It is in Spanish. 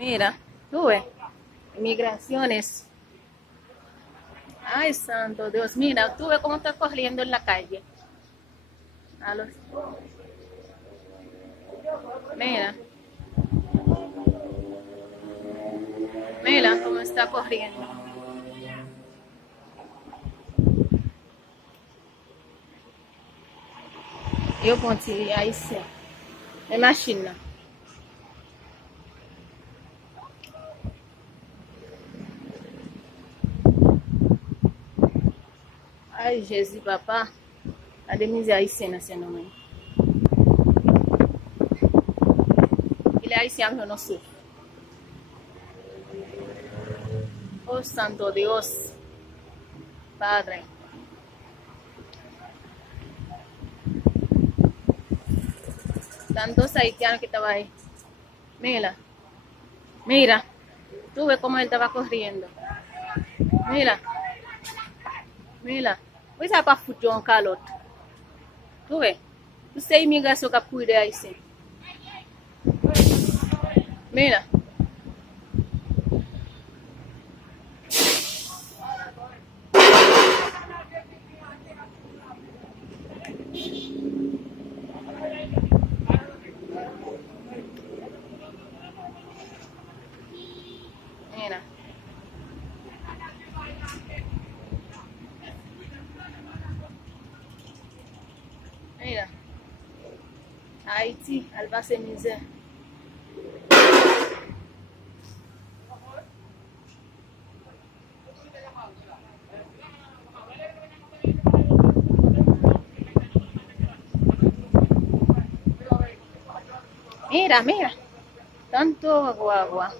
Mira, tú ves, migraciones. Ay, santo Dios, mira, tú ves cómo está corriendo en la calle. A los... Mira, mira cómo está corriendo. Eu continuei aí sim. Imagina. Ai, Jesus, papá. A Denise aí cena sendo mãe. Ele aí se ama no sul. Oh, santo Dios. Padre. Tantos haitianos que estaban ahí. Mira, mira. Tú ves cómo él estaba corriendo. Mira, mira. Voy a para foutre un calotte. Tú ves. Tú sais imigración que cuide ahí sí. Mira. Mira. Mira. Haití, elle va se misère. Mira, mira. Tanto guagua.